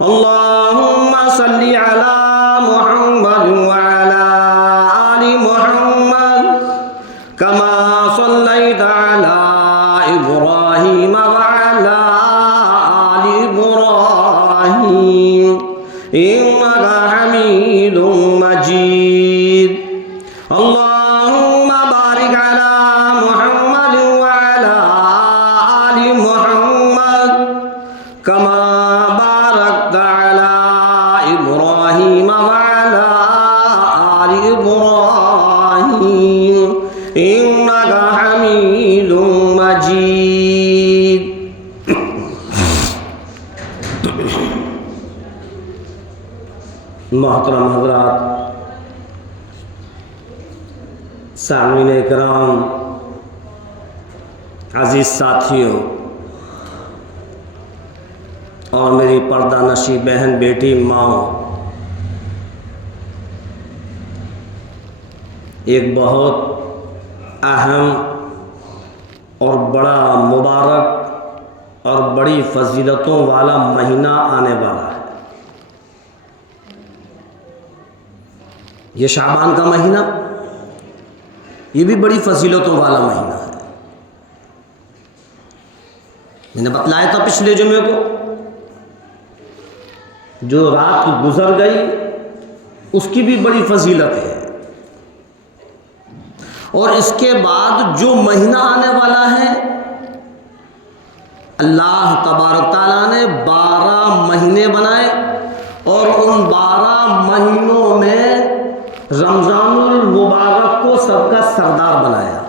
अल्लाहुम्मा सल्ली अला मुहम्मद व अला आलि मुहम्मद कमा सल्लैता अला इब्राहीम व अला आलि इब्राहीम इन्नका हमीदुम मजीद। अल्लाहुम्मा बारिक अला मुहम्मद व अला आलि मुहम्मद कमा बारकता अला इब्राहीम व अला आलि इब्राहीम इन्नका हमीदुम मजीद। मोहतरम हज़रात, सामीन इकराम, अजीज़ साथियों और मेरी पर्दा नशी बहन बेटी माँ, एक बहुत अहम और बड़ा मुबारक और बड़ी फजीलतों वाला महीना आने वाला है। ये शाबान का महीना, ये भी बड़ी फजीलतों वाला महीना है। मैंने बतलाया था पिछले जुमे को, जो रात गुजर गई उसकी भी बड़ी फजीलत है। और इसके बाद जो महीना आने वाला है, अल्लाह तबारक ताला ने 12 महीने बनाए और उन 12 महीनों में रमजानुल मुबारक को सबका सरदार बनाया।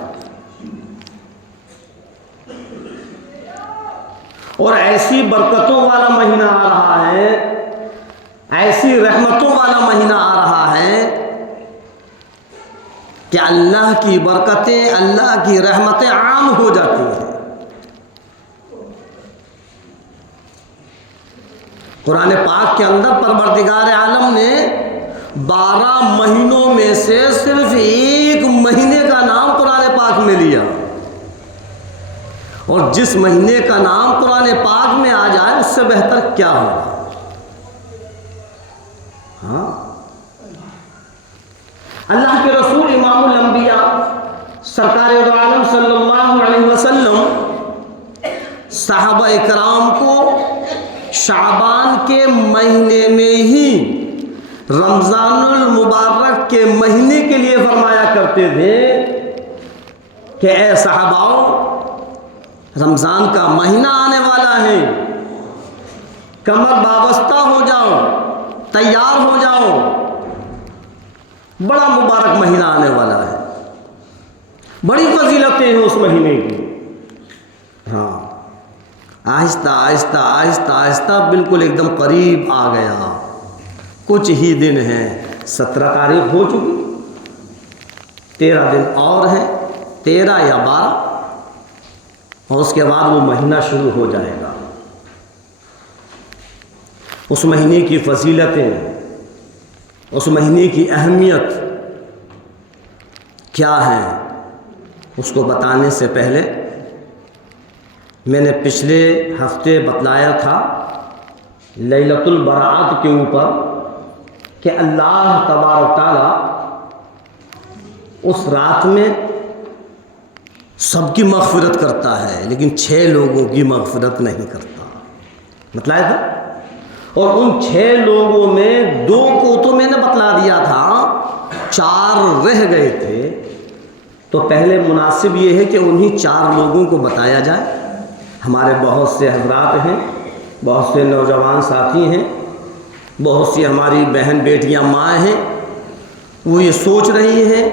और ऐसी बरकतों वाला महीना आ रहा है, ऐसी रहमतों वाला महीना आ रहा है कि अल्लाह की बरकतें, अल्लाह की रहमतें आम हो जाती हैं। कुरान पाक के अंदर परवरदिगार आलम ने 12 महीनों में से सिर्फ एक महीने का नाम कुरान पाक में लिया। और जिस महीने का नाम कुरान पाक में आ जाए उससे बेहतर क्या होगा। हाँ, अल्लाह के रसूल इमामुल अंबिया सरकार दो आलम सल्लल्लाहु अलैहि वसल्लम सहाबा इकराम को शाबान के महीने में ही रमजानुल मुबारक के महीने के लिए फरमाया करते थे कि ऐ सहाबाओ, रमजान का महीना आने वाला है, कमर वाबस्ता हो जाओ, तैयार हो जाओ, बड़ा मुबारक महीना आने वाला है, बड़ी फजीलतें हैं उस महीने की। हाँ, आहिस्ता आहिस्ता आहिस्ता आहिस्ता बिल्कुल एकदम करीब आ गया। कुछ ही दिन हैं, 17 तारीख हो चुकी, 13 दिन और हैं, 13 या 12, और उसके बाद वो महीना शुरू हो जाएगा। उस महीने की फजीलतें, उस महीने की अहमियत क्या है, उसको बताने से पहले मैंने पिछले हफ्ते बतलाया था लैलतुल बरात के ऊपर कि अल्लाह तबारक ताला उस रात में सबकी मग़फ़िरत करता है, लेकिन 6 लोगों की मग़फ़िरत नहीं करता, बतलाया था। और उन 6 लोगों में 2 को तो मैंने बतला दिया था, 4 रह गए थे। तो पहले मुनासिब ये है कि उन्हीं 4 लोगों को बताया जाए। हमारे बहुत से हज़रात हैं, बहुत से नौजवान साथी हैं, बहुत सी हमारी बहन बेटियां माँ हैं, वो ये सोच रही हैं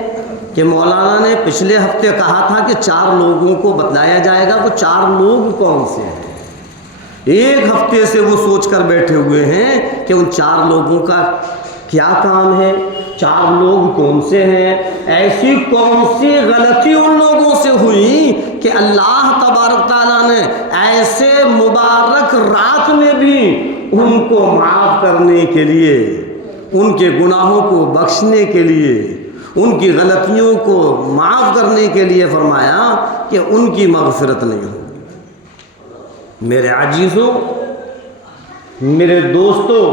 कि मौलाना ने पिछले हफ्ते कहा था कि 4 लोगों को बतलाया जाएगा, वो 4 लोग कौन से हैं। एक हफ्ते से वो सोच कर बैठे हुए हैं कि उन 4 लोगों का क्या काम है, 4 लोग कौन से हैं। ऐसी कौन सी गलती उन लोगों से हुई कि अल्लाह तबारक ताला ने ऐसे मुबारक रात में भी उनको माफ़ करने के लिए, उनके गुनाहों को बख्शने के लिए, उनकी गलतियों को माफ़ करने के लिए फरमाया कि उनकी मग़फ़िरत नहीं होगी। मेरे अजीज़ों, मेरे दोस्तों,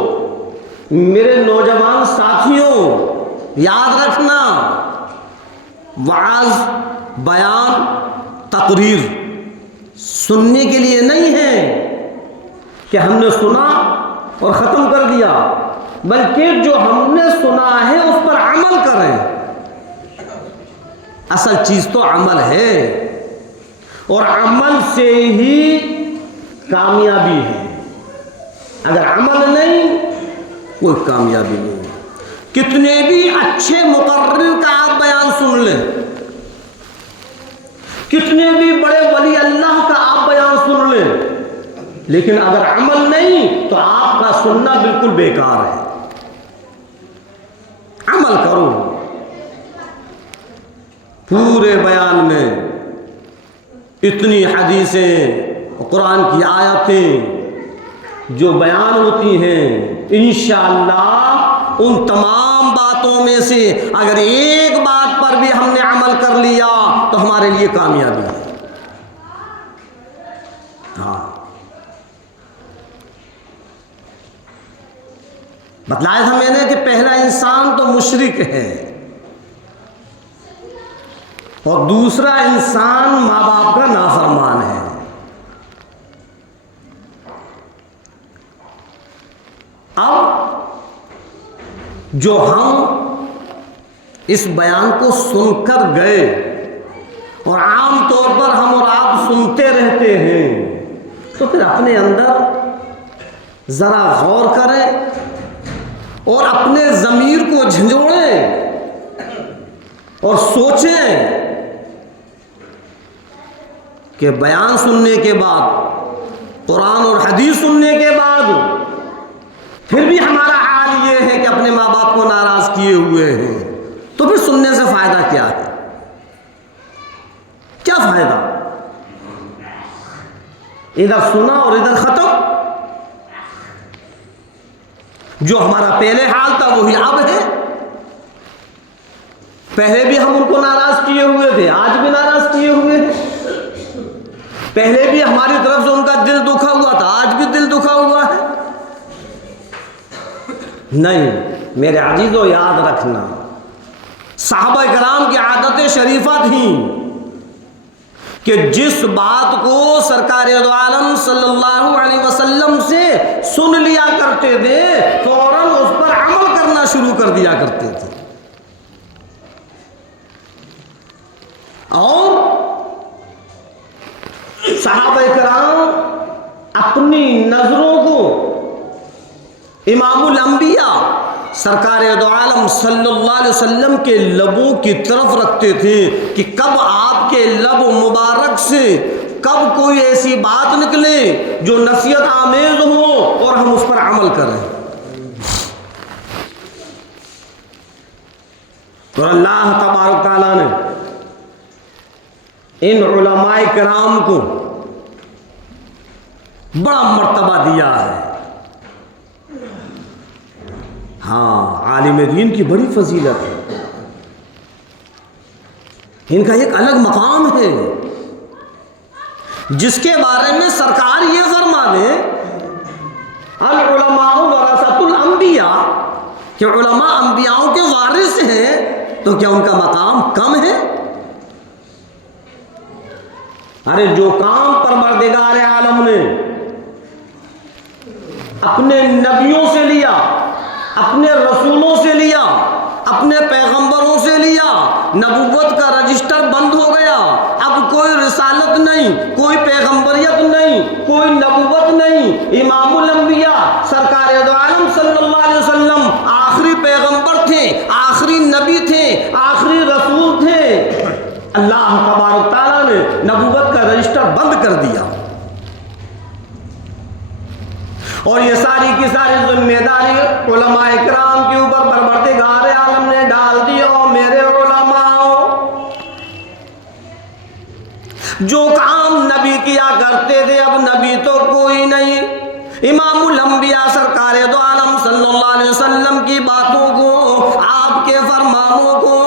मेरे नौजवान साथियों, याद रखना, वाज, बयान, तकरीर सुनने के लिए नहीं है कि हमने सुना और ख़त्म कर दिया, बल्कि जो हमने सुना है उस पर अमल करें। असल चीज़ तो अमल है, और अमल से ही कामयाबी है। अगर अमल नहीं, कोई कामयाबी नहीं। कितने भी अच्छे मुकर्रिर का आप बयान सुन लें, कितने भी बड़े वली अल्लाह का आप बयान सुन लें, लेकिन अगर अमल नहीं तो आपका सुनना बिल्कुल बेकार है। अमल करो। पूरे बयान में इतनी हदीसें, कुरान की आयतें जो बयान होती हैं, इंशाअल्लाह उन तमाम बातों में से अगर एक बात पर भी हमने अमल कर लिया तो हमारे लिए कामयाबी है। हाँ, बतलाया था मैंने कि पहला इंसान तो मुशरिक है, और दूसरा इंसान माँ बाप का नाफरमान है। अब जो हम इस बयान को सुनकर गए, और आम तौर पर हम और आप सुनते रहते हैं, तो फिर अपने अंदर जरा गौर करें और अपने ज़मीर को झंझोड़ें और सोचें कि बयान सुनने के बाद, कुरान और हदीस सुनने के बाद फिर भी हमारा हाल ये है कि अपने माँ बाप को नाराज किए हुए हैं, तो फिर सुनने से फायदा क्या है? क्या फायदा? इधर सुना और इधर खत्म। जो हमारा पहले हाल था वही अब है। पहले भी हम उनको नाराज किए हुए थे, आज भी नाराज किए हुए हैं। पहले भी हमारी तरफ से उनका दिल दुखा हुआ था, आज भी दिल दुखा हुआ है। नहीं मेरे अजीजों, याद रखना, सहाबा किराम की आदतें शरीफा थी कि जिस बात को सरकार दो आलम सल्लल्लाहु अलैहि वसल्लम से सुन लिया करते थे, फौरन उस पर अमल करना शुरू कर दिया करते थे। और सहाबा किराम अपनी नजरों को इमामुल अंबिया सरकार दो आलम सल्लल्लाहु अलैहि वसल्लम के लबों की तरफ रखते थे कि कब आपके लब मुबारक से कब कोई ऐसी बात निकले जो नसीहत आमेज हो और हम उस पर अमल करें। तो अल्लाह तबारक तआला ने इन उलमाए किराम को बड़ा मर्तबा दिया है। हाँ, आलिम दीन की बड़ी फजीलत है, इनका एक अलग मकाम है जिसके बारे में सरकार ये फरमा दे, अल उलमाउ वरसतुल अंबिया, कि उलमा अंबियाओं के वारिस हैं, तो क्या उनका मकाम कम है? अरे जो काम परवरदिगार आलम ने अपने नबियों से लिया, अपने रसूलों से लिया, अपने पैगंबरों से लिया, नबुव्वत का रजिस्टर बंद हो गया। अब कोई रिसालत नहीं, कोई पैगंबरियत नहीं, कोई नबुव्वत नहीं। इमामुल अंबिया सरकार दो आलम सल्लल्लाहु अलैहि वसल्लम आखिरी पैगंबर थे, आखिरी नबी थे, आखिरी रसूल थे। अल्लाह तबारक तआला ने नबुव्वत का रजिस्टर बंद कर दिया, और ये सारी की सारी जिम्मेदारी उलमाए किराम के ऊपर परवरदिगार आलम ने डाल दी। और मेरे उलमाओं, जो काम नबी किया करते थे, अब नबी तो कोई नहीं। इमामुल अंबिया सरकार दो आलम सल्लल्लाहु अलैहि वसल्लम की बातों को, आपके फरमानों को,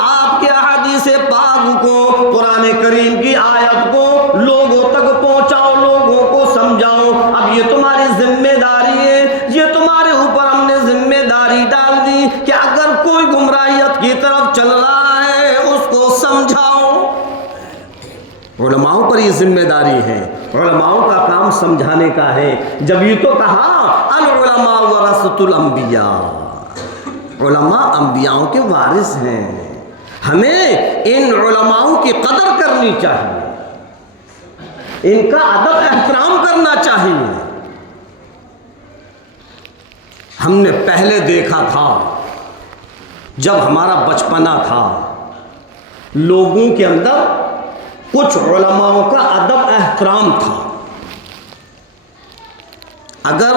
आपके हदीस पाक को, कुरान करीम की आयत को लोगों तक पहुंचाओ, लोगों को समझाओ। अब ये तुम्हारी जिम्मेदारी बड़ी जिम्मेदारी है। उलमाओं का काम समझाने का है। जब ये तो कहा अल उलमा वरसतुल अंबिया, उलमा अंबियाओं के वारिस हैं। हमें इन उलमाओं की कदर करनी चाहिए, इनका अदब एहतराम करना चाहिए। हमने पहले देखा था, जब हमारा बचपना था, लोगों के अंदर कुछ उलमाओं का अदब एहतराम था। अगर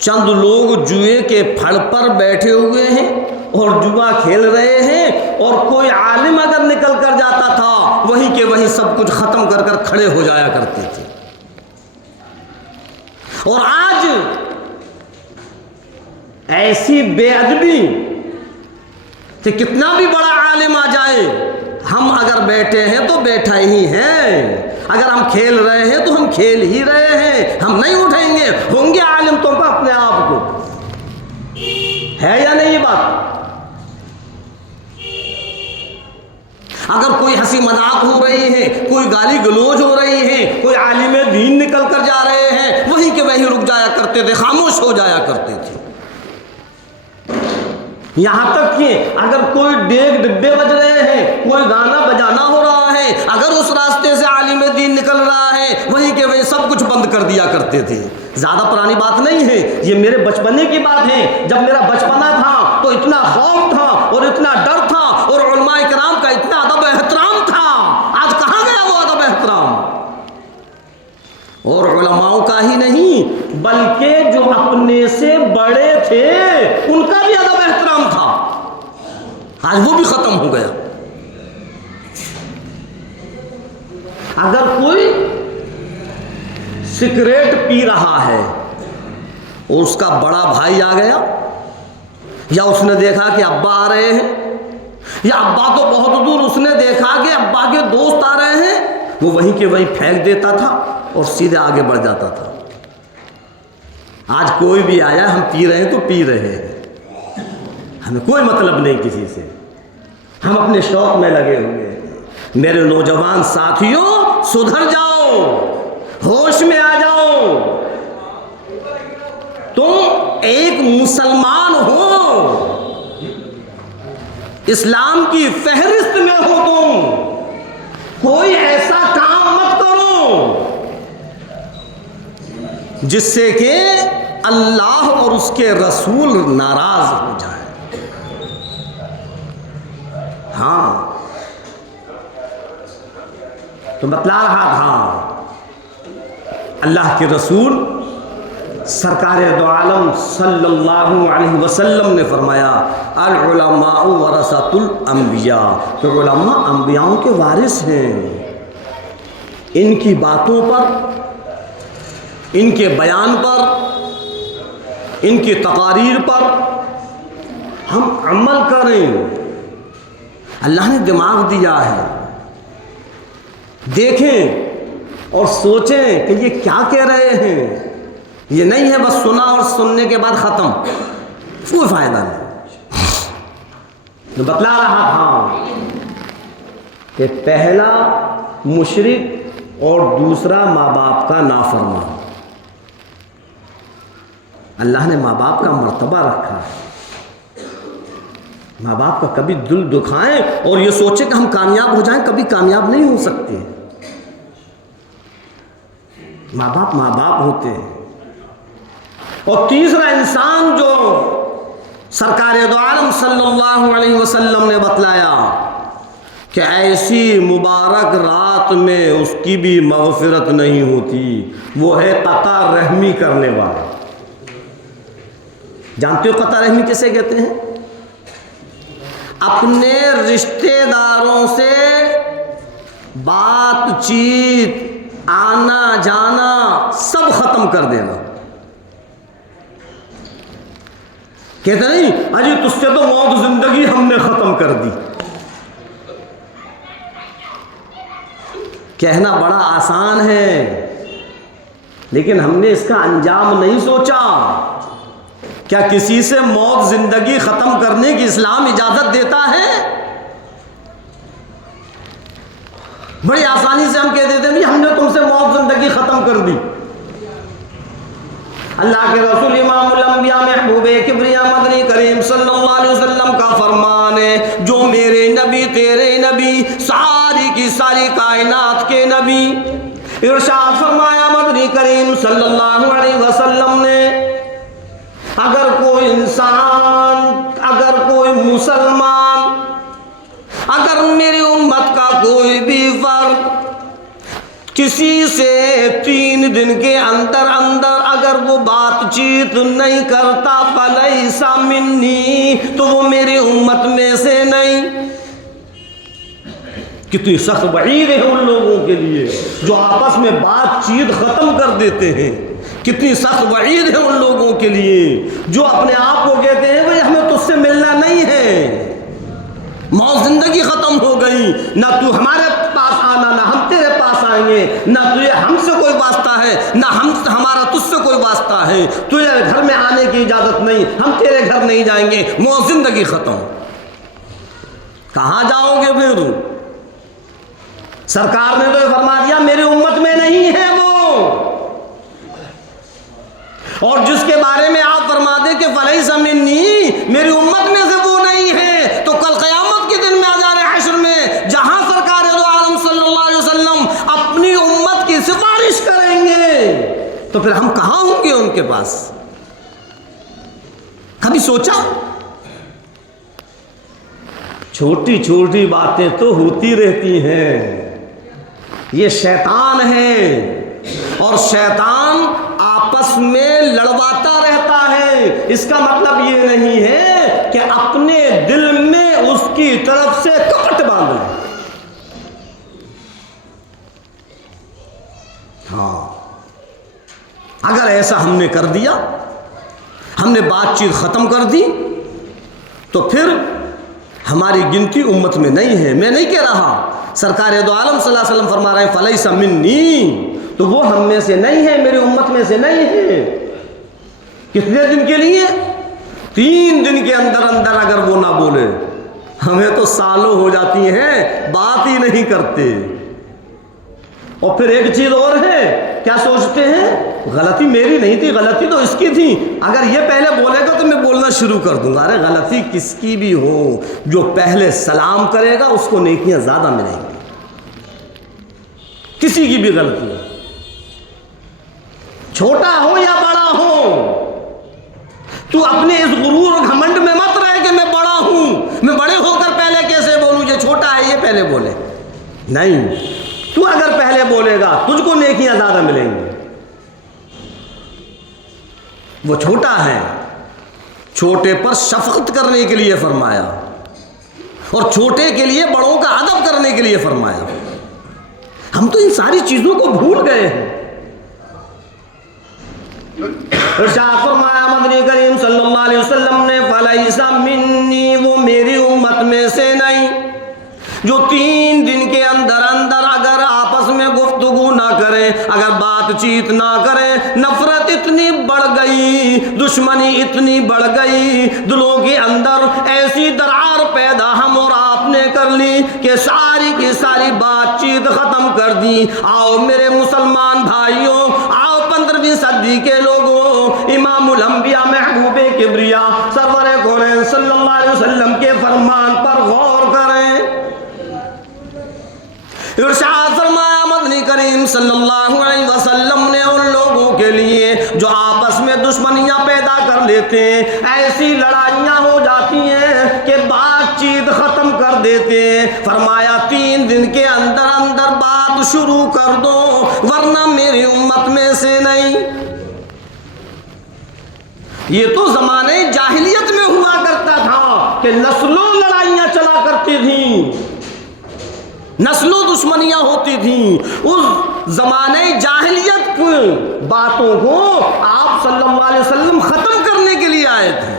चंद लोग जुए के फड़ पर बैठे हुए हैं और जुआ खेल रहे हैं और कोई आलिम अगर निकल कर जाता था, वहीं के वहीं सब कुछ खत्म कर कर खड़े हो जाया करते थे। और आज ऐसी बेअदबी कि कितना भी बड़ा आलिम आ जाए, हम अगर बैठे हैं तो बैठा ही है, अगर हम खेल रहे हैं तो हम खेल ही रहे हैं, हम नहीं उठेंगे। होंगे आलिम तो अपने आप को, है या नहीं ये बात? अगर कोई हंसी मजाक हो रही है, कोई गाली गलौज हो रही है, कोई आलिम दीन निकल कर जा रहे हैं, वहीं के वहीं रुक जाया करते थे, खामोश हो जाया करते थे। यहाँ तक कि अगर कोई डेग डिब्बे बज रहे हैं, कोई गाना बजाना हो रहा है, अगर उस रास्ते से आलिम दीन निकल रहा है, वहीं के वहीं सब कुछ बंद कर दिया करते थे। ज़्यादा पुरानी बात नहीं है, ये मेरे बचपने की बात है। जब मेरा बचपना था तो इतना खौफ था और इतना डर था और उलमा इकराम का इतना अदब एहतराम था। आज कहाँ गया वो अदब एहतराम? और उलमाओं का ही नहीं, बल्कि जो अपने से बड़े थे उनका भी अदब एहतराम था, आज वो भी खत्म हो गया। अगर कोई सिगरेट पी रहा है और उसका बड़ा भाई आ गया, या उसने देखा कि अब्बा आ रहे हैं, या अब्बा तो बहुत दूर उसने देखा कि अब्बा के दोस्त आ रहे हैं, वो वहीं के वहीं फेंक देता था और सीधे आगे बढ़ जाता था। आज कोई भी आया, हम पी रहे हैं तो पी रहे हैं, हमें कोई मतलब नहीं किसी से, हम अपने शौक में लगे हुए हैं। मेरे नौजवान साथियों, सुधर जाओ, होश में आ जाओ। तुम एक मुसलमान हो, इस्लाम की फहरिस्त में हो तुम, कोई ऐसा काम मत करो जिससे कि अल्लाह और उसके रसूल नाराज हो जाए। हाँ, तो बतला रहा था, अल्लाह के रसूल सरकार दो आलम सल्लल्लाहु अलैहि वसल्लम ने फरमाया, अल उलमाउ वरसतुल अंबिया, तो उलमा अंबियाओं के वारिस हैं। इनकी बातों पर, इनके बयान पर, इनकी तकारीर पर हम अमल करें। अल्लाह ने दिमाग दिया है, देखें और सोचें कि ये क्या कह रहे हैं। ये नहीं है बस सुना और सुनने के बाद ख़त्म, कोई फ़ायदा नहीं। तो बतला रहा था कि पहला मुशरिक और दूसरा माँ बाप का नाफरमान। अल्लाह ने माँ बाप का मर्तबा रखा है। माँ बाप का कभी दिल दुखाएं और ये सोचे कि हम कामयाब हो जाएं, कभी कामयाब नहीं हो सकते। माँ बाप होते हैं। और तीसरा इंसान जो सरकार दो आलम सल्लल्लाहु अलैहि वसल्लम ने बतलाया कि ऐसी मुबारक रात में उसकी भी मग़फ़िरत नहीं होती, वो है क़ता रहमी करने वाला। जानते हो क़ता रहमी किसे कहते हैं? अपने रिश्तेदारों से बातचीत, आना जाना सब खत्म कर देना। कहते नहीं, अजी तुझसे तो मौत जिंदगी हमने खत्म कर दी। कहना बड़ा आसान है, लेकिन हमने इसका अंजाम नहीं सोचा। क्या किसी से मौत जिंदगी खत्म करने की इस्लाम इजाजत देता है? बड़ी आसानी से हम कह देते हैं हमने तुमसे मौत जिंदगी खत्म कर दी। अल्लाह के रसूल इमामुल अंबिया महबूबे किबरिया मदनी करीम सल्लल्लाहु अलैहि वसल्लम का फरमान है, जो मेरे नबी तेरे नबी सारी की सारी कायनात के नबी, इरशाद फरमाया मदनी करीम सल्लल्लाहु अलैहि वसल्लम ने, अगर कोई इंसान, अगर कोई मुसलमान, अगर मेरी उम्मत का कोई भी फर्द किसी से 3 दिन के अंदर अंदर अगर वो बातचीत नहीं करता, फलैसा मिन्नी, तो वो मेरी उम्मत में से नहीं। कितनी सख्त वईद है उन लोगों के लिए जो आपस में बातचीत खत्म कर देते हैं। कितनी सख्त वईद है उन लोगों के लिए जो अपने आप को कहते हैं भाई हमें तुझसे मिलना नहीं है, मौत जिंदगी खत्म हो गई, ना तू हमारे पास आना, ना हम तेरे पास आएंगे, ना तुझे हमसे कोई वास्ता है, ना हमारा तुझसे कोई वास्ता है, तुझे घर में आने की इजाजत नहीं, हम तेरे घर नहीं जाएंगे, मौत जिंदगी खत्म। कहाँ जाओगे फिर? सरकार ने तो फरमा दिया मेरी उम्मत में नहीं है वो, और जिसके बारे में आप फरमा दें कि फलैसा मिन्नी, मेरी उम्मत में से वो नहीं है, तो कल क़यामत के दिन में आज़ार हश्र में जहां सरकार दो आलम सल्लल्लाहु अलैहि वसल्लम अपनी उम्मत की सिफारिश करेंगे, तो फिर हम कहां होंगे उनके पास? कभी सोचा? छोटी छोटी बातें तो होती रहती हैं, ये शैतान है और शैतान आपस में लड़वाता रहता है। इसका मतलब ये नहीं है कि अपने दिल में उसकी तरफ से कपट बांध ले। हाँ, अगर ऐसा हमने कर दिया, हमने बातचीत खत्म कर दी, तो फिर हमारी गिनती उम्मत में नहीं है। मैं नहीं कह रहा, सरकार दो आलम सल्लल्लाहु अलैहि वसल्लम फरमा रहे हैं फलैसा मिन्नी, तो वो हम में से नहीं है, मेरी उम्मत में से नहीं है। कितने दिन के लिए? 3 दिन के अंदर अंदर अगर वो ना बोले, हमें तो सालों हो जाती हैं, बात ही नहीं करते। और फिर एक चीज और है, क्या सोचते हैं गलती मेरी नहीं थी, गलती तो इसकी थी, अगर ये पहले बोलेगा तो मैं बोलना शुरू कर दूंगा। अरे गलती किसकी भी हो, जो पहले सलाम करेगा उसको नेकियां ज्यादा मिलेंगी, किसी की भी गलती हो, छोटा हो या बड़ा हो। तू अपने इस गुरूर और घमंड में मत रहे कि मैं बड़ा हूं, मैं बड़े होकर पहले कैसे बोलूं, ये छोटा है ये पहले बोले। नहीं, तू अगर पहले बोलेगा तुझको नेकियां ज्यादा मिलेंगी। वो छोटा है, छोटे पर शफकत करने के लिए फरमाया, और छोटे के लिए बड़ों का अदब करने के लिए फरमाया। हम तो इन सारी चीजों को भूल गए हैं। इरशाद फरमाया मदनी करीम सल्लल्लाहु अलैहि वसल्लम ने, फलैसा मिन्नी, वो मेरी उम्मत में से नहीं, जो 3 दिन के अंदर अंदर अगर आपस में गुफ्तगू ना करें, अगर बातचीत ना करें, नफरत इतनी बढ़ गई, दुश्मनी इतनी बढ़ गई, दिलों के अंदर ऐसी दरार पैदा हम और आपने कर ली कि सारी की सारी बातचीत खत्म कर दी। आओ मेरे मुसलमान भाइयों, आओ 15वीं सदी के लोगों, इमामुल अंबिया महबूबे किबरिया सरवरे कौनैन सल्लल्लाहु अलैहि वसल्लम के फरमान पर गौर करें। इरशाद फरमाया मदनी करीम सल्लल्लाहु अलैहि वसल्लम ने उन लोगों के लिए जो आपस में दुश्मनियां पैदा कर लेते हैं, ऐसी लड़ाइयां हो जाती हैं कि बातचीत खत्म कर देते हैं, फरमाया 3 दिन के अंदर अंदर बात शुरू कर दो, वरना मेरी उम्मत में से नहीं। ये तो जमाने जाहिलियत में हुआ करता था कि नस्लों लड़ाइयां चला करती थी, नस्लों दुश्मनियां होती थी। उस जमाने जाहिलियत की बातों को आप सल्लल्लाहु अलैहि वसल्लम खत्म करने के लिए आए थे,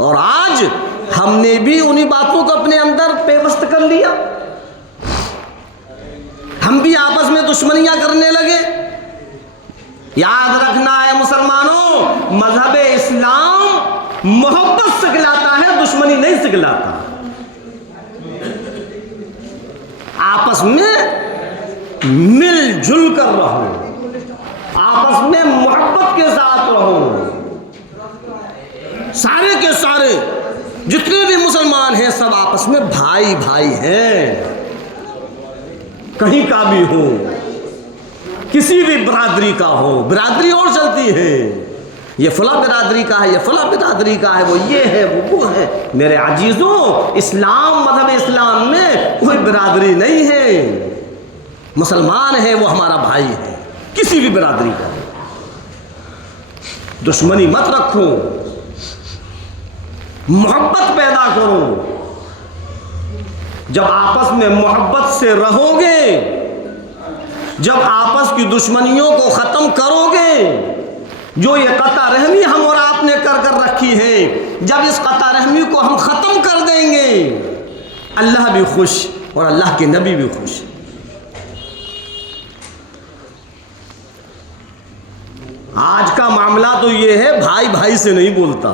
और आज हमने भी उन्हीं बातों को अपने अंदर पेवस्त कर लिया। हम भी आपस में दुश्मनियां करने लगे। याद रखना है मुसलमानों, मजहब इस्लाम मोहब्बत सिखलाता है, दुश्मनी नहीं सिखलाता। आपस में मिलजुल कर रहो, आपस में मोहब्बत के साथ रहो। सारे के सारे जितने भी मुसलमान हैं सब आपस में भाई भाई हैं, कहीं का भी हो, किसी भी बिरादरी का हो। बिरादरी और चलती है, ये फला बिरादरी का है, ये फला बिरादरी का है, वो ये है, वो है। मेरे अजीजों, इस्लाम मजहब इस्लाम में कोई बिरादरी नहीं है। मुसलमान है वो हमारा भाई है, किसी भी बिरादरी का। दुश्मनी मत रखो, मोहब्बत पैदा करो। जब आपस में मोहब्बत से रहोगे, जब आपस की दुश्मनियों को ख़त्म करोगे, जो ये कता रहमी हम और आपने कर कर रखी है, जब इस कता रहमी को हम ख़त्म कर देंगे, अल्लाह भी खुश और अल्लाह के नबी भी खुश। आज का मामला तो ये है, भाई भाई से नहीं बोलता।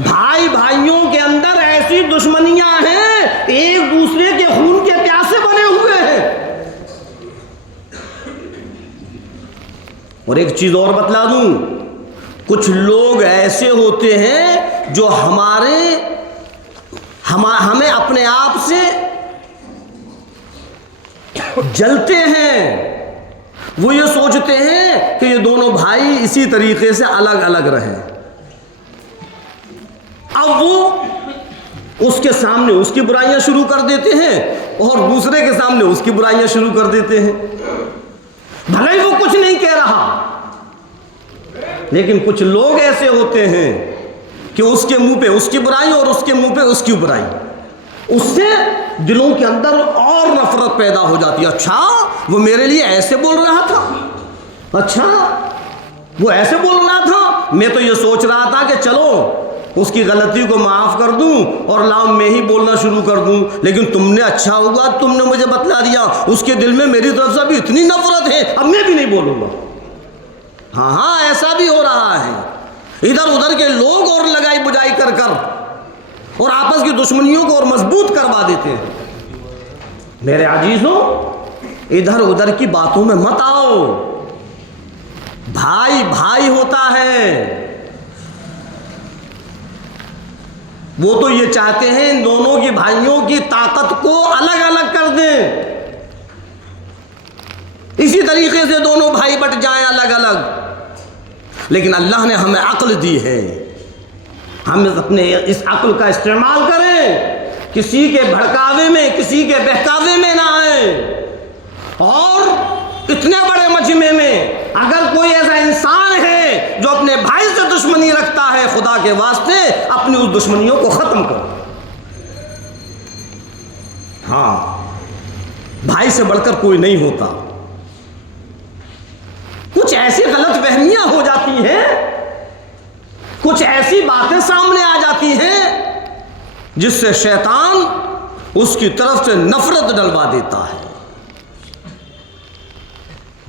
भाई भाइयों के अंदर ऐसी दुश्मनियां हैं, एक दूसरे के खून के प्यासे बने हुए हैं। और एक चीज और बतला दूं, कुछ लोग ऐसे होते हैं जो हमें अपने आप से जलते हैं। वो ये सोचते हैं कि ये दोनों भाई इसी तरीके से अलग अलग रहें। अब वो उसके सामने उसकी बुराइयां शुरू कर देते हैं और दूसरे के सामने उसकी बुराइयां शुरू कर देते हैं। भले ही वो कुछ नहीं कह रहा, लेकिन कुछ लोग ऐसे होते हैं कि उसके मुंह पे उसकी बुराई और उसके मुंह पे उसकी बुराई, उससे दिलों के अंदर और नफरत पैदा हो जाती है। अच्छा, वो मेरे लिए ऐसे बोल रहा था, अच्छा वो ऐसे बोल रहा था, मैं तो ये सोच रहा था कि चलो उसकी गलती को माफ़ कर दूं और लाओ मैं ही बोलना शुरू कर दूं, लेकिन तुमने, अच्छा हुआ तुमने मुझे बतला दिया, उसके दिल में मेरी तरफ से भी इतनी नफरत है, अब मैं भी नहीं बोलूँगा। हाँ हाँ, ऐसा भी हो रहा है। इधर उधर के लोग और लगाई बुझाई कर कर और आपस की दुश्मनियों को और मजबूत करवा देते हैं। मेरे अजीजों, इधर उधर की बातों में मत आओ। भाई भाई होता है, वो तो ये चाहते हैं इन दोनों की भाइयों की ताकत को अलग अलग कर दें, इसी तरीके से दोनों भाई बट जाएं अलग अलग। लेकिन अल्लाह ने हमें अक्ल दी है, हम अपने इस अक्ल का इस्तेमाल करें, किसी के भड़कावे में, किसी के बहकावे में ना आए। और इतने बड़े मजमे में अगर कोई ऐसा इंसान है जो अपने भाई से दुश्मनी रखता है, खुदा के वास्ते अपनी उस दुश्मनियों को खत्म करो। हाँ, भाई से बढ़कर कोई नहीं होता। कुछ ऐसी गलत फहमियां हो जाती हैं, कुछ ऐसी बातें सामने आ जाती हैं जिससे शैतान उसकी तरफ से नफरत डलवा देता है।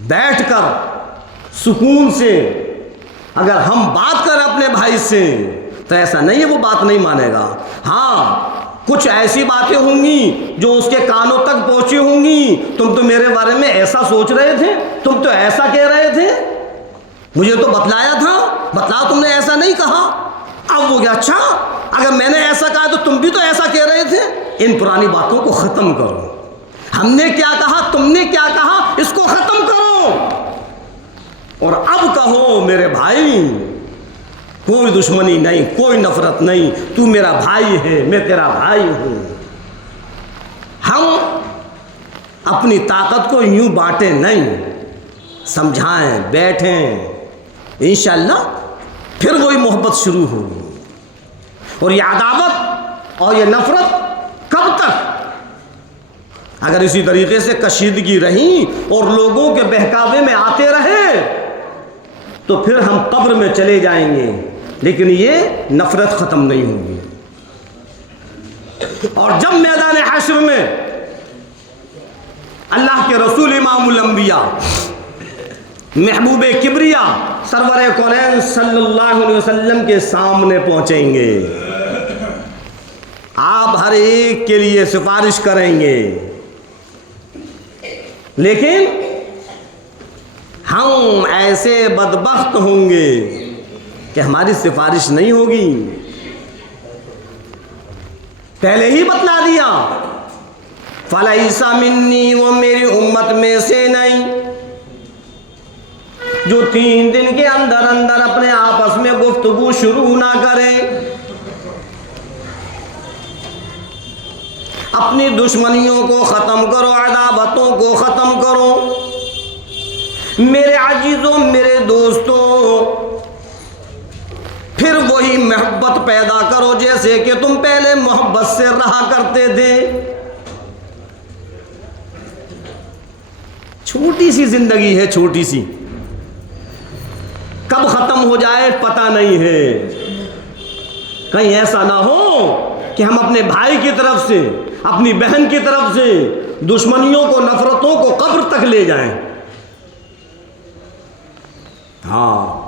बैठकर सुकून से अगर हम बात करें अपने भाई से, तो ऐसा नहीं है वो बात नहीं मानेगा। हाँ, कुछ ऐसी बातें होंगी जो उसके कानों तक पहुंची होंगी, तुम तो मेरे बारे में ऐसा सोच रहे थे, तुम तो ऐसा कह रहे थे, मुझे तो बतलाया था, बतलाओ तुमने ऐसा नहीं कहा। अब वो क्या, अच्छा अगर मैंने ऐसा कहा तो तुम भी तो ऐसा कह रहे थे। इन पुरानी बातों को खत्म करो। हमने क्या कहा, तुमने क्या कहा, इसको खत्म करो और अब कहो मेरे भाई, कोई दुश्मनी नहीं, कोई नफरत नहीं, तू मेरा भाई है, मैं तेरा भाई हूं। हम अपनी ताकत को यूं बांटे नहीं, समझाएं, बैठें, इंशाअल्लाह फिर वही मोहब्बत शुरू होगी। और ये अदावत और ये नफरत कब तक? अगर इसी तरीके से कशीदगी रही और लोगों के बहकावे में आते रहे तो फिर हम कब्र में चले जाएंगे, लेकिन ये नफरत खत्म नहीं होगी। और जब मैदान हश्र में अल्लाह के रसूल इमामुल अंबिया महबूब किबरिया सरवर कौनैन सल्लल्लाहु अलैहि वसल्लम के सामने पहुंचेंगे, आप हम हर एक के लिए सिफारिश करेंगे, लेकिन हम ऐसे बदबख्त होंगे कि हमारी सिफारिश नहीं होगी। पहले ही बतला दिया, फलैसा मिन्नी, वो मेरी उम्मत में से नहीं, जो 3 दिन के अंदर अंदर अपने आपस में गुफ्तगू शुरू ना करे, अपनी दुश्मनियों को ख़त्म करो, अदावतों को ख़त्म करो। मेरे अजीजों, मेरे दोस्तों, फिर वही मोहब्बत पैदा करो जैसे कि तुम पहले मोहब्बत से रहा करते थे। छोटी सी जिंदगी है, छोटी सी, कब खत्म हो जाए पता नहीं है। कहीं ऐसा ना हो कि हम अपने भाई की तरफ से, अपनी बहन की तरफ से दुश्मनियों को, नफरतों को कब्र तक ले जाएं। हाँ,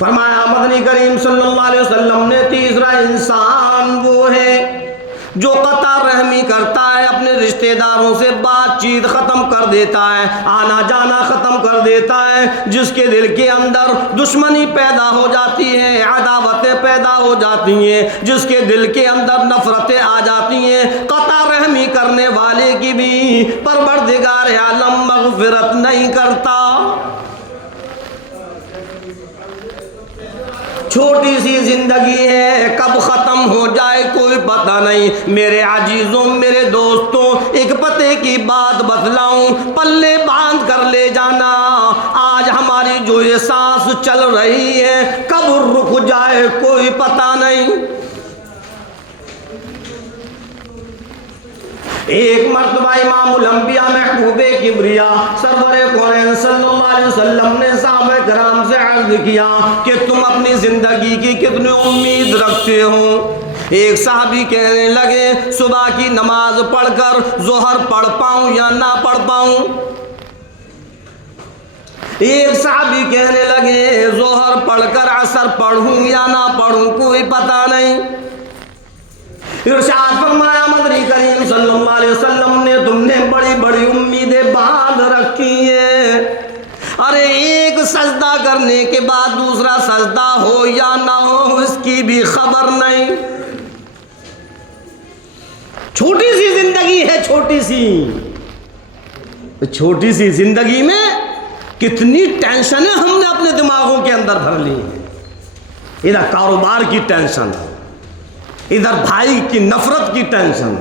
फरमाया मदनी करीम सल्लल्लाहु अलैहि वसल्लम ने, तीसरा इंसान वो है जो कता रहमी करता है, अपने रिश्तेदारों से बातचीत खत्म कर देता है, आना जाना खत्म कर देता है, जिसके दिल के अंदर दुश्मनी पैदा हो जाती है, अदावतें पैदा हो जाती हैं, जिसके दिल के अंदर नफरतें आ जाती हैं। कता रहमी करने वाले की भी परवरदिगार आलम मग़फ़िरत नहीं करता। छोटी सी जिंदगी है, कब खत्म हो जाए कोई पता नहीं। मेरे अजीजों, मेरे दोस्तों, एक पते की बात बतलाऊं, पल्ले बांध कर ले जाना। आज हमारी जो ये सांस चल रही है, कब रुक जाए कोई पता नहीं। एक मर्तबा इमामुल अंबिया महबूबे किब्रिया सरवरे कौनैन सल्लल्लाहु अलैहि वसल्लम ने साहबे कराम से अर्ज किया कि तुम अपनी जिंदगी की कितनी उम्मीद रखते हो। एक साहबी कहने लगे, सुबह की नमाज पढ़कर जोहर पढ़ पाऊं या ना पढ़ पाऊं। एक साहबी कहने लगे, जोहर पढ़कर असर पढ़ूं या ना पढ़ूं, कोई पता नहीं। इरशाद फरमाया मदनी करीम सल्लल्लाहु अलैहि वसल्लम ने, तुमने बड़ी बड़ी उम्मीदें बांध रखी है। अरे एक सजदा करने के बाद दूसरा सजदा हो या ना हो, इसकी भी खबर नहीं। छोटी सी जिंदगी है, छोटी सी, छोटी सी जिंदगी में कितनी टेंशनें हमने अपने दिमागों के अंदर भर ली हैं। इधर कारोबार की टेंशन, इधर भाई की नफरत की टेंशन,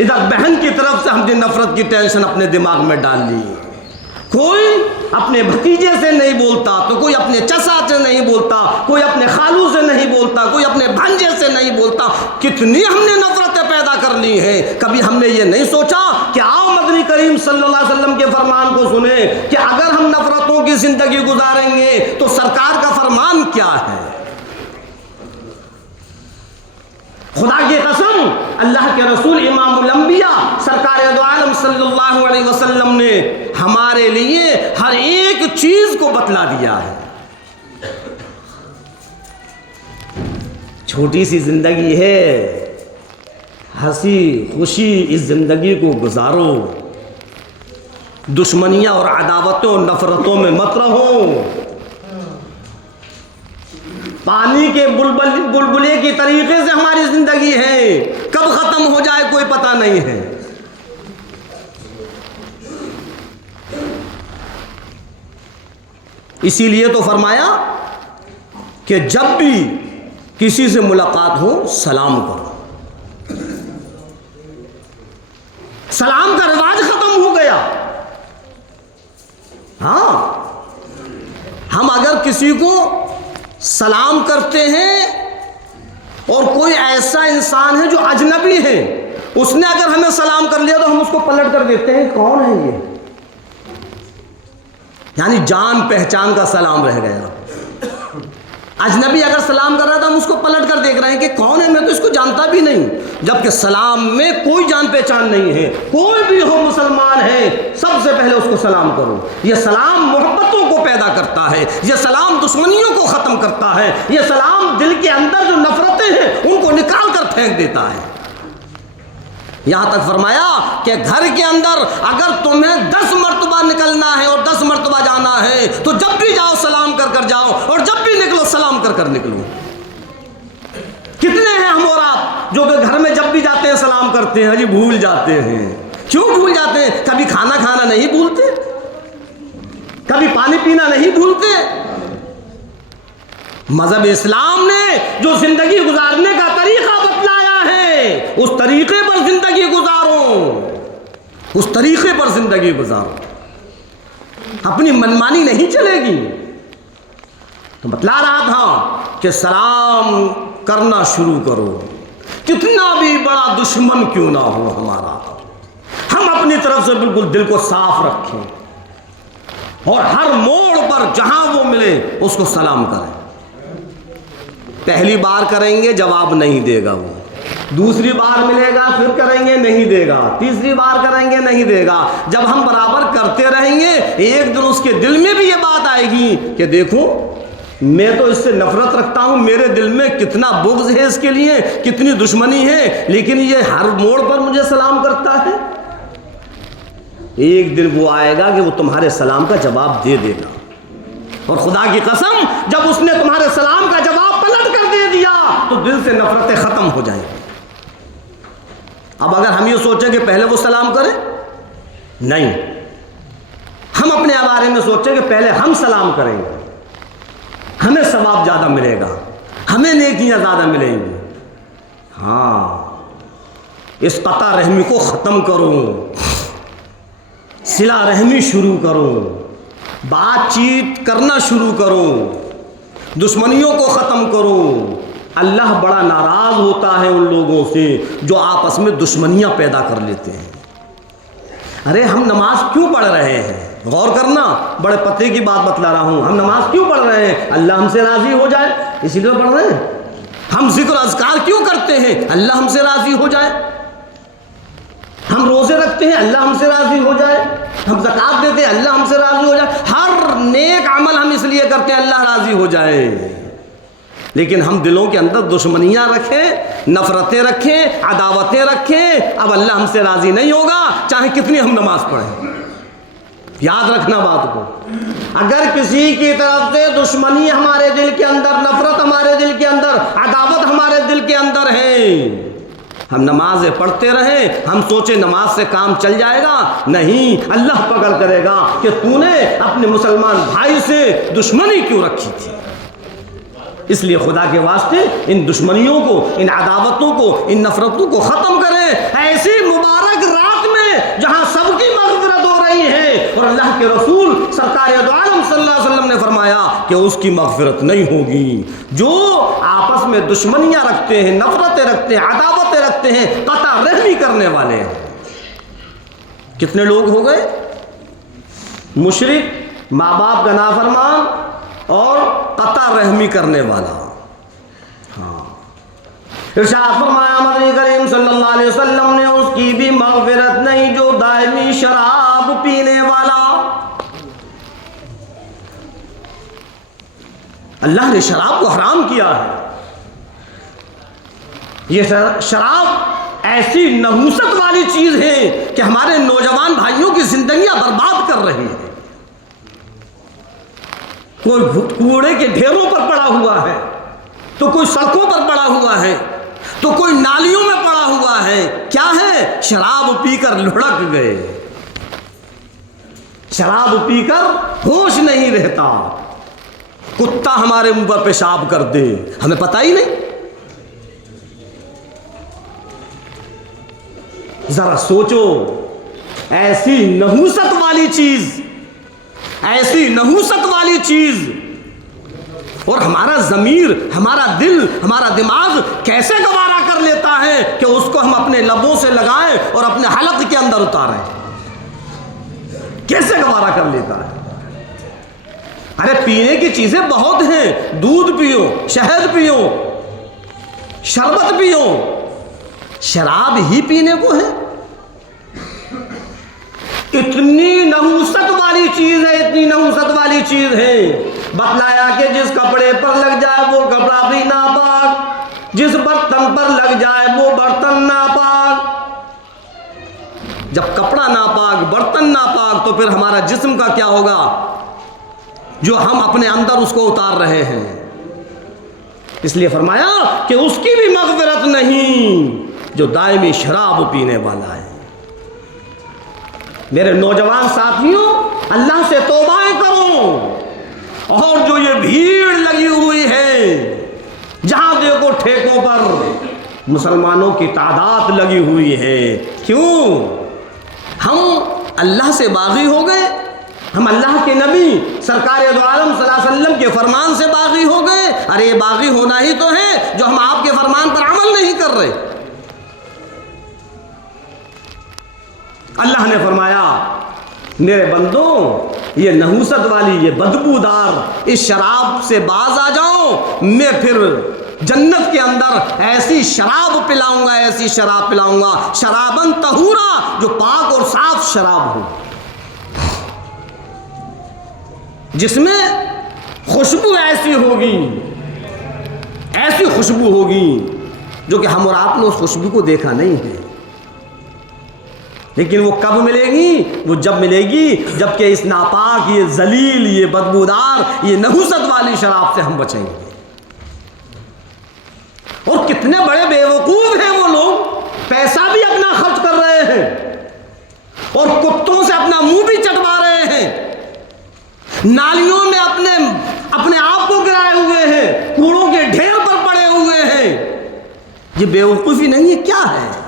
इधर बहन की तरफ से हमने नफरत की टेंशन अपने दिमाग में डाल ली। कोई अपने भतीजे से नहीं बोलता तो कोई अपने चचा से नहीं बोलता, कोई अपने खालू से नहीं बोलता, कोई अपने भांजे से नहीं बोलता। कितनी हमने नफरतें पैदा कर ली हैं। कभी हमने ये नहीं सोचा कि आओ मदनी करीम सल्लल्लाहु अलैहि वसल्लम के फरमान को सुने कि अगर हम नफरतों की जिंदगी गुजारेंगे तो सरकार का फरमान क्या है। खुदा की कसम, अल्लाह के रसूल इमामुल अंबिया सरकार दो आलम सल्लल्लाहु अलैहि वसल्लम ने हमारे लिए हर एक चीज को बतला दिया है। छोटी सी जिंदगी है, हंसी खुशी इस जिंदगी को गुजारो। दुश्मनियां और अदावतों और नफरतों में मत रहो। पानी के बुलबुले की तरीके से हमारी जिंदगी है, कब खत्म हो जाए कोई पता नहीं है। इसीलिए तो फरमाया कि जब भी किसी से मुलाकात हो सलाम करो। सलाम का रिवाज खत्म हो गया। हाँ, हम अगर किसी को सलाम करते हैं और कोई ऐसा इंसान है जो अजनबी है, उसने अगर हमें सलाम कर लिया तो हम उसको पलट कर देते हैं, कौन है ये, यानी जान पहचान का सलाम रह गया। अजनबी अगर सलाम कर रहा था हम उसको पलट कर देख रहे हैं कि कौन है, मैं तो इसको जानता भी नहीं, जबकि सलाम में कोई जान पहचान नहीं है। कोई भी हो मुसलमान है, सबसे पहले उसको सलाम करो। यह सलाम मोहब्बतों को पैदा करता है, यह सलाम दुश्मनियों को ख़त्म करता है, यह सलाम दिल के अंदर जो नफरतें हैं उनको निकाल कर फेंक देता है। यहाँ तक फरमाया कि घर के अंदर अगर तुम्हें 10 मरतबा निकलना है और 10 मरतबा जाना है तो जब भी जाओ सलाम कर कर जाओ, और जब भी निकलो सलाम कर कर निकलो। कितने हैं हम और आप जो कि घर में जब भी जाते हैं सलाम करते हैं, अजी भूल जाते हैं। क्यों भूल जाते हैं? कभी खाना खाना नहीं भूलते, कभी पानी पीना नहीं भूलते। मजहब इस्लाम ने जो जिंदगी गुजारने का तरीका बतलाया है, उस तरीके पर जिंदगी गुजारो, उस तरीके पर जिंदगी गुजारो। अपनी मनमानी नहीं चलेगी। तो बतला रहा था कि सलाम करना शुरू करो, कितना भी बड़ा दुश्मन क्यों ना हो हमारा, हम अपनी तरफ से बिल्कुल दिल को साफ रखें और हर मोड़ पर जहां वो मिले उसको सलाम करें। पहली बार करेंगे जवाब नहीं देगा वो, दूसरी बार मिलेगा फिर करेंगे नहीं देगा, तीसरी बार करेंगे नहीं देगा। जब हम बराबर करते रहेंगे एक दिन उसके दिल में भी ये बात आएगी कि देखो मैं तो इससे नफरत रखता हूं, मेरे दिल में कितना बुग़्ज़ है इसके लिए, कितनी दुश्मनी है, लेकिन ये हर मोड़ पर मुझे सलाम करता है। एक दिन वो आएगा कि वो तुम्हारे सलाम का जवाब दे देगा। और खुदा की कसम जब उसने तुम्हारे सलाम का जवाब पलट कर दे दिया तो दिल से नफरतें खत्म हो जाएंगी। अब अगर हम ये सोचें कि पहले वो सलाम करे, नहीं, हम अपने बारे में सोचें कि पहले हम सलाम करेंगे, हमें सवाब ज्यादा मिलेगा, हमें नेकियां ज्यादा मिलेंगी। हाँ, इस कता रहमी को खत्म करो, सिला रहमी शुरू करो, बातचीत करना शुरू करो, दुश्मनियों को ख़त्म करो। अल्लाह बड़ा नाराज़ होता है उन लोगों से जो आपस में दुश्मनियाँ पैदा कर लेते हैं। अरे हम नमाज क्यों पढ़ रहे हैं? गौर करना, बड़े पते की बात बतला रहा हूँ। हम नमाज क्यों पढ़ रहे हैं? अल्लाह हमसे राज़ी हो जाए, इसीलिए पढ़ रहे हैं। हम जिक्र अज़कार क्यों करते हैं? अल्लाह हमसे राज़ी हो जाए। हम रोज़े रखते हैं, अल्लाह हमसे राज़ी हो जाए। हम ज़कात देते हैं, अल्लाह हमसे राज़ी हो जाए। हर नेक अमल हम इसलिए करते हैं अल्लाह राज़ी हो जाए। लेकिन हम दिलों के अंदर दुश्मनियाँ रखें, नफ़रतें रखें, अदावतें रखें, अब अल्लाह हमसे राज़ी नहीं होगा चाहे कितनी हम नमाज पढ़ें। याद रखना बात को। अगर किसी की तरफ से दुश्मनी हमारे दिल के अंदर, नफ़रत हमारे दिल के अंदर, अदावत हमारे दिल के अंदर है, हम नमाज़ें पढ़ते रहें, हम सोचे नमाज से काम चल जाएगा, नहीं, अल्लाह पकड़ करेगा कि तूने अपने मुसलमान भाई से दुश्मनी क्यों रखी थी। इसलिए खुदा के वास्ते इन दुश्मनियों को, इन अदावतों को, इन नफरतों को ख़त्म करें। ऐसी मुबारक रात में जहाँ सबकी मग़फ़िरत हो रही है और अल्लाह के रसूल सरकार दो आलम सल्लल्लाहु अलैहि वसल्लम ने फरमाया कि उसकी मग़फ़िरत नहीं होगी जो आपस में दुश्मनियाँ रखते हैं, नफ़रतें रखते हैं, अदावतें रखते हैं, कता रहमी करने वाले हैं। कितने लोग हो गए? मुशरिक, माँ बाप का नाफरमान और कता रहमी करने वाला। हाँ, इरशाद फरमाया मदनी करीम सल्लल्लाहु अलैहि वसल्लम ने, उसकी भी मग़फ़िरत नहीं जो दायमी शराब पीने वाला। अल्लाह ने शराब को हराम किया है। ये शराब ऐसी नहूसत वाली चीज है कि हमारे नौजवान भाइयों की जिंदगियां बर्बाद कर रही है। कोई कूड़े के ढेरों पर पड़ा हुआ है, तो कोई सड़कों पर पड़ा हुआ है, तो कोई नालियों में पड़ा हुआ है। क्या है? शराब पीकर लुढ़क गए, शराब पीकर होश नहीं रहता। कुत्ता हमारे मुंह पर पेशाब कर दे, हमें पता ही नहीं। जरा सोचो, ऐसी नहूसत वाली चीज, ऐसी नहूसत वाली चीज, और हमारा ज़मीर, हमारा दिल, हमारा दिमाग कैसे गवारा कर लेता है कि उसको हम अपने लबों से लगाएं और अपने हलक के अंदर उतारें। कैसे गवारा कर लेता है? अरे पीने की चीजें बहुत हैं, दूध पियो, शहद पियो, शरबत पियो, शराब ही पीने को है? इतनी नहुसत वाली चीज है, इतनी नहुसत वाली चीज है। बतलाया कि जिस कपड़े पर लग जाए वो कपड़ा भी नापाक, जिस बर्तन पर लग जाए वो बर्तन नापाक। जब कपड़ा नापाक, बर्तन नापाक, तो फिर हमारा जिस्म का क्या होगा जो हम अपने अंदर उसको उतार रहे हैं। इसलिए फरमाया कि उसकी भी मग़फ़िरत नहीं जो दायमी शराब पीने वाला है। मेरे नौजवान साथियों, अल्लाह से तौबाएं करो। और जो ये भीड़ लगी हुई है, जहां देखो ठेकों पर मुसलमानों की तादाद लगी हुई है, क्यों? हम अल्लाह से बागी हो गए, हम अल्लाह के नबी सरकार दो आलम सल्लल्लाहु अलैहि वसल्लम के फरमान से बागी हो गए। अरे ये बागी होना ही तो है जो हम आपके फरमान पर अमल नहीं कर रहे। अल्लाह ने फरमाया, मेरे बंदों, ये नहुसत वाली, ये बदबूदार इस शराब से बाज आ जाओ, मैं फिर जन्नत के अंदर ऐसी शराब पिलाऊंगा, ऐसी शराब पिलाऊंगा, शराबन तहूरा, जो पाक और साफ शराब हो, जिसमें खुशबू ऐसी होगी, ऐसी खुशबू होगी जो कि हम और आपने उस खुशबू को देखा नहीं है। लेकिन वो कब मिलेगी? वो जब मिलेगी जबकि इस नापाक, ये जलील, ये बदबूदार, ये नहुसत वाली शराब से हम बचेंगे। और कितने बड़े बेवकूफ हैं वो लोग, पैसा भी अपना खर्च कर रहे हैं और कुत्तों से अपना मुंह भी चटवा रहे हैं, नालियों में अपने आप को गिराए हुए हैं, कूड़ों के ढेर पर पड़े हुए हैं। ये बेवकूफी नहीं है, क्या है?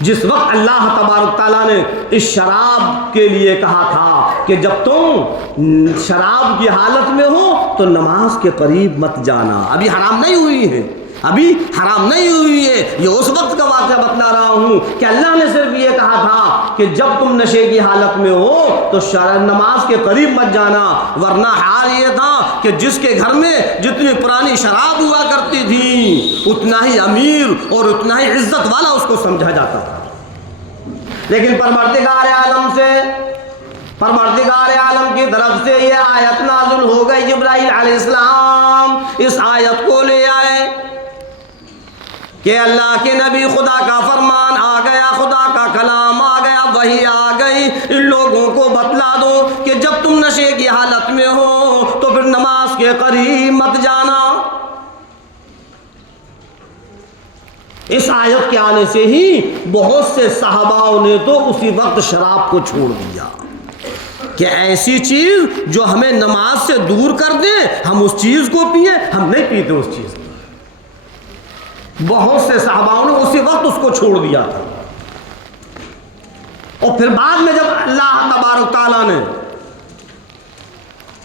जिस वक्त अल्लाह तबारक ताला ने इस शराब के लिए कहा था कि जब तुम शराब की हालत में हो तो नमाज के करीब मत जाना, अभी हराम नहीं हुई है, अभी हराम नहीं हुई है, ये उस वक्त का वाक़या बतला रहा हूं कि अल्लाह ने सिर्फ ये कहा था कि जब तुम नशे की हालत में हो तो नमाज के करीब मत जाना। वरना हाल ये था कि जिसके घर में जितनी पुरानी शराब हुआ करती थी उतना ही अमीर और उतना ही इज्जत वाला उसको समझा जाता था। लेकिन परवरदिगार आलम से, परवरदिगार आलम की तरफ से ये आयत नाज़िल हो गई। जिब्राइल अलैहिस्सलाम इस आयत को ले आए कि अल्लाह के नबी, खुदा का फरमान आ गया, खुदा का कलाम आ गया, वही आ गई, इन लोगों को बतला दो कि जब तुम नशे की हालत में हो तो फिर नमाज के करीब मत जाना। इस आयत के आने से ही बहुत से सहाबाओं ने तो उसी वक्त शराब को छोड़ दिया कि ऐसी चीज जो हमें नमाज से दूर कर दे, हम उस चीज को पिए, हम नहीं पीते उस चीज को। बहुत से सहाबाओं ने उसी वक्त उसको छोड़ दिया था। और फिर बाद में जब अल्लाह तबारक ताला ने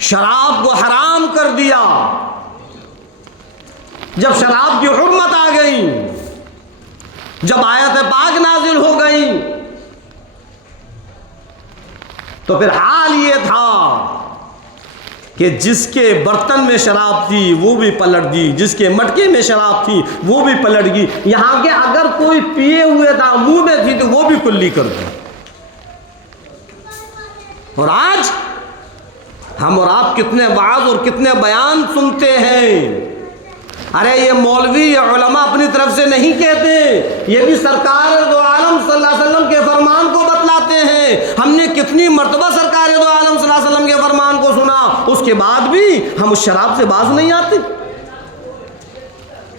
शराब को हराम कर दिया, जब शराब की हुर्मत आ गई, जब आयत पाक नाजिल हो गई, तो फिर हाल ये था कि जिसके बर्तन में शराब थी वो भी पलट दी, जिसके मटके में शराब थी वो भी पलट गई, यहां के अगर कोई पिए हुए था, मुंह में थी, तो वो भी कुल्ली कर दी। और आज हम और आप कितने वाज और कितने बयान सुनते हैं। अरे ये मौलवी या उलमा अपनी तरफ से नहीं कहते, ये भी सरकार दो आलम सल्लल्लाहु अलैहि वसल्लम के फरमान को बतलाते हैं। हमने कितनी मर्तबा सरकार दो आलम सल्लल्लाहु अलैहि वसल्लम के फरमान को सुना, उसके बाद भी हम उस शराब से बाज नहीं आते।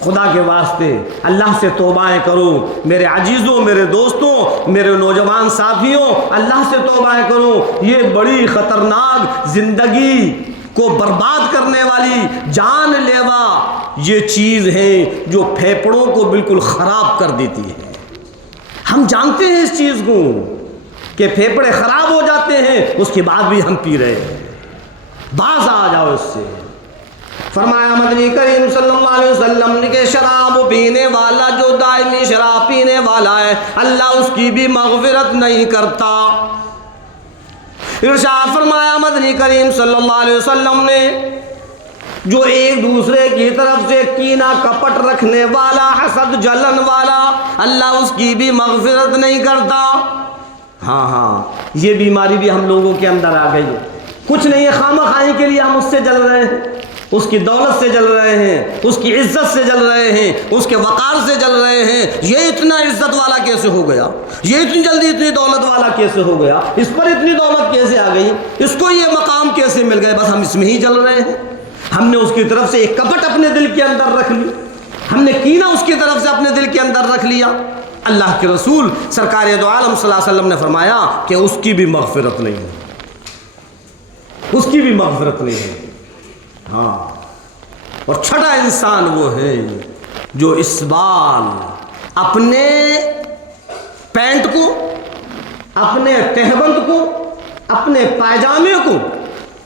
खुदा के वास्ते अल्लाह से तौबाएं करो मेरे अजीज़ों, मेरे दोस्तों, मेरे नौजवान साथियों, अल्लाह से तौबाएं करो। ये बड़ी ख़तरनाक ज़िंदगी को बर्बाद करने वाली जानलेवा ये चीज़ है जो फेफड़ों को बिल्कुल ख़राब कर देती है। हम जानते हैं इस चीज़ को कि फेफड़े ख़राब हो जाते हैं, उसके बाद भी हम पी रहे हैं। बाज आ जाओ इससे। फरमाया मदनी करीम सल्लल्लाहु अलैहि वसल्लम ने कि शराब पीने वाला जो दायमी शराब पीने वाला है, अल्लाह उसकी भी मग़फ़िरत नहीं करता। इरशाद फरमाया मदनी करीम सल्लल्लाहु अलैहि वसल्लम ने, जो एक दूसरे की तरफ से कीना कपट रखने वाला, हसद जलन वाला, अल्लाह उसकी भी मग़फ़िरत नहीं करता। हाँ हाँ, ये बीमारी भी हम लोगों के अंदर आ गई है। कुछ नहीं है, खामखाई के लिए हम उससे जल रहे हैं, उसकी दौलत से जल रहे हैं, उसकी इज्जत से जल रहे हैं, उसके वक़ार से जल रहे हैं। ये इतना इज्जत वाला कैसे हो गया, ये इतनी जल्दी इतनी दौलत वाला कैसे हो गया, इस पर इतनी दौलत कैसे आ गई, इसको ये मकाम कैसे मिल गए, बस हम इसमें ही जल रहे हैं। हमने उसकी तरफ से एक कपट अपने दिल के अंदर रख ली, हमने कीना उसकी तरफ से अपने दिल के अंदर रख लिया। अल्लाह के रसूल सरकार दो आलम सल्लल्लाहु अलैहि वसल्लम ने फरमाया कि उसकी भी मग़फ़िरत नहीं है, उसकी भी मग़फ़िरत नहीं है। हाँ, और छठा इंसान वो है जो इस बाल अपने पैंट को, अपने तहबंद को, अपने पायजामे को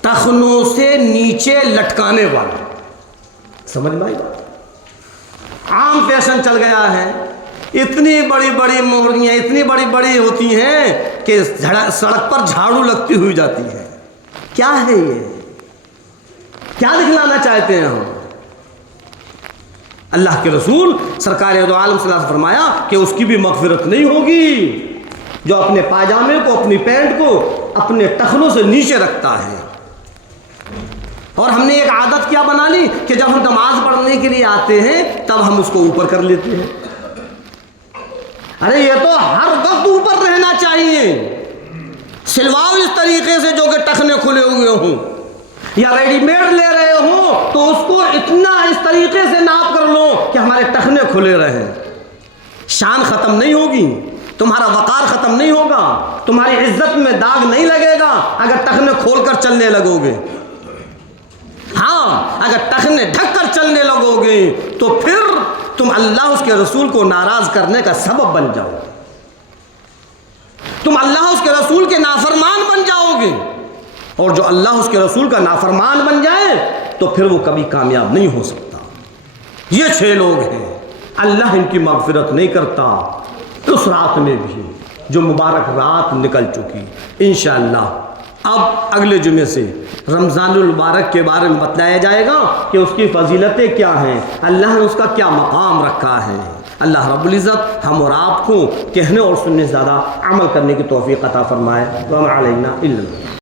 टखनों से नीचे लटकाने वाला। समझ में आई बात? आम फैशन चल गया है, इतनी बड़ी बड़ी मोहरियाँ इतनी बड़ी बड़ी होती हैं कि सड़क पर झाड़ू लगती हुई जाती है। क्या है ये, क्या दिखलाना चाहते हैं हम? अल्लाह के रसूल सरकार दो आलम सल्लल्लाहु अलैहि वसल्लम फरमाया कि उसकी भी मग़फ़िरत नहीं होगी जो अपने पायजामे को, अपनी पैंट को अपने टखनों से नीचे रखता है। और हमने एक आदत क्या बना ली कि जब हम नमाज पढ़ने के लिए आते हैं तब हम उसको ऊपर कर लेते हैं। अरे ये तो हर वक्त ऊपर रहना चाहिए। सिलवाओ इस तरीके से जो कि टखने खुले हुए हों, या रेडीमेड ले रहे हो तो उसको इतना इस तरीके से नाप कर लो कि हमारे टखने खुले रहें। शान ख़त्म नहीं होगी, तुम्हारा वक़ार ख़त्म नहीं होगा, तुम्हारी इज्जत में दाग नहीं लगेगा अगर टखने खोल कर चलने लगोगे। हाँ, अगर टखने ढक कर चलने लगोगे तो फिर तुम अल्लाह उसके रसूल को नाराज़ करने का सबब बन जाओगे, तुम अल्लाह उसके रसूल के नाफरमान बन जाओगे। और जो अल्लाह उसके रसूल का नाफरमान बन जाए तो फिर वो कभी कामयाब नहीं हो सकता। ये 6 लोग हैं, अल्लाह इनकी मग़फ़िरत नहीं करता। उस रात में भी जो मुबारक रात निकल चुकी, इंशाअल्लाह अब अगले जुमे से रमज़ानुल मुबारक के बारे में बताया जाएगा कि उसकी फजीलतें क्या हैं, अल्लाह ने उसका क्या मकाम रखा है। अल्लाह रब्बुल इज़्ज़त हम और आपको कहने और सुनने से ज़्यादा अमल करने की तौफ़ीक़ अता फ़रमाए। व मा अलैना इल्ला